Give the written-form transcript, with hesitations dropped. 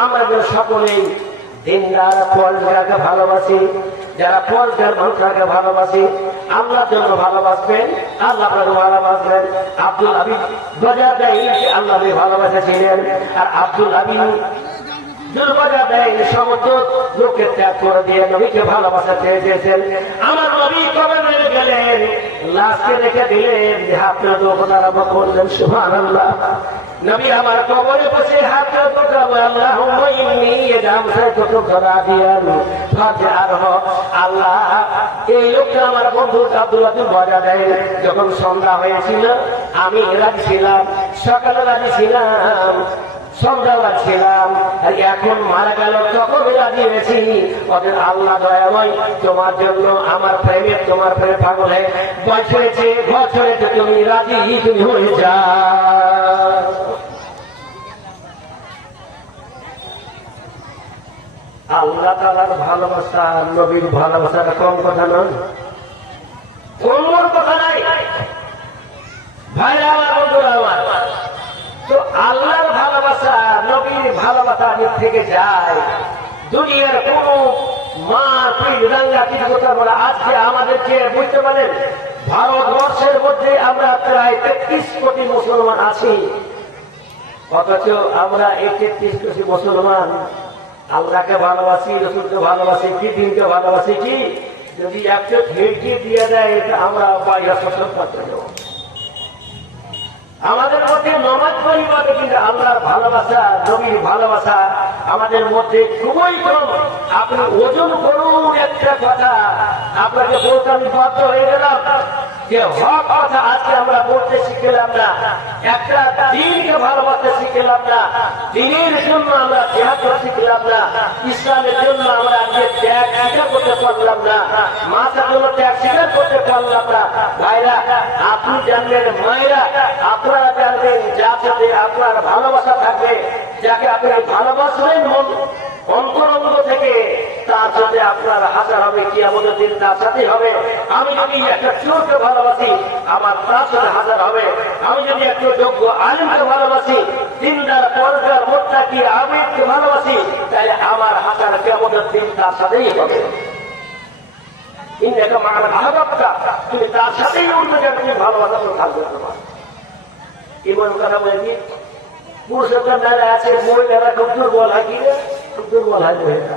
আমরা যে সকলেই দিনদার ফরজগারকে ভালোবাসি, যারা ফরজগার মানুষকে ভালোবাসি, আল্লাহর জন্য ভালোবাসবেন, আল্লাহ আপনাকে ভালোবাসবেন। আব্দুল হাবিব বাজার দেয় আল্লাহকে ভালোবাসেছিলেন, আর আব্দুল হাবিব সমস্ত লোককে ত্যাগ করে দিয়ে নবীকে ভালোবাসা চেয়েছেন। আমার নবী কবে মেরে গেলেন, লাশকে রেখে দিলেন, হাতের দোকান আরম্ভ করলেন সুবহানাল্লাহ। নবী আমার কবরে বসে হাতের দোকান আল্লাহুম্মা ইন্নী ইয়াদামসাইতু রাদিয়ান ফাজআরহ। আল্লাহ, এই লোকটা আমার বন্ধু আব্দুল হাবিব বজা দেয়। যখন সন্ধ্যা হয়েছিল আমি রাজি ছিলাম, সকালে রাজি ছিলাম, সন্ধ্যাবেলা ছিলাম, আর এখন মারা গেল তখন রাজি হয়েছি। ওদের আল্লাহ দয়াময়, তোমার জন্য আমার প্রেমে, তোমার প্রেমে পাগল হয়ে বছরেছে বছরেছে, তুমি রাজি, তুমি হয়ে যাও। আল্লাহ তাআলার ভালোবাসা, নবীর ভালোবাসাটা কম কথা নয়, কোন কথা নাই ভাইরা আমার, বন্ধুরা আমার। তো আল্লাহর ভালোবাসা, নবীর ভালোবাসা দিক থেকে যায়। দুনিয়ার কোন মা রাঙ্গা কিছু কথা বলে আজকে আমাদেরকে বুঝতে পারেন, ভারতবর্ষের মধ্যে আমরা প্রায় 33 কোটি মুসলমান আছি, অথচ আমরা এই 33 কোটি মুসলমান আল্লাহকে ভালোবাসি, রসুলকে ভালোবাসি কি, দিনকে ভালোবাসি কি? যদি একটা খিড়কি দিয়ে দেয়, এটা আমরা বাইরে শোষণ করতে যাবো। আমাদের মধ্যে নমাজ পরিবারে কিন্তু আল্লাহর ভালোবাসা, নবীর ভালোবাসা আমাদের মধ্যে খুবই কম। আপনি ওজন করুন একটা কথা, আপনাকে বলতে আমি বাধ্য হয়ে গেলাম যে হক কথা আজকে আমরা বলতে শিখলাম না, একটা দিনকে ভালোবাসতে শিখলাম না, দিনের জন্য আমরা ত্যাগ করতে শিখলাম না, ইসলামের জন্য আমরা আজকে ত্যাগ স্বীকার করতে পারলাম না, মাথার জন্য ত্যাগ স্বীকার করতে পারলাম না। ভাইরা, আপনি জানবেন, মায়েরা আপনারা জানবেন, যার সাথে আপনার ভালোবাসা থাকবে, যাকে আপনি ভালোবাসবেন মন অন্তরঙ্গ থেকে, তার সাথে আপনার হাজার হবে, কিয়ামতের দিন তার সাথে হবে। আমি যদি একটা চোরকে ভালোবাসি, আমার তার সাথে হাজার হবে। আমি যদি একটা যোগ্য আলিমকে ভালোবাসি, দিনদার পরদার মুত্তাকি আবেদকে ভালোবাসি, তাহলে আমার হাজার কিয়ামতের দিন তার সাথেই হবে। ইন্নাকা মা'আল আহবাবতা, তুমি তার সাথেই উঠবে, তুমি ভালোবাসা করে থাকবে। তোমার এমন কথা বলে কি পুরুষের নারা আছে, মহিলারা খুব দুর্বল হয়, কি খুব দুর্বল হয় মহিলা।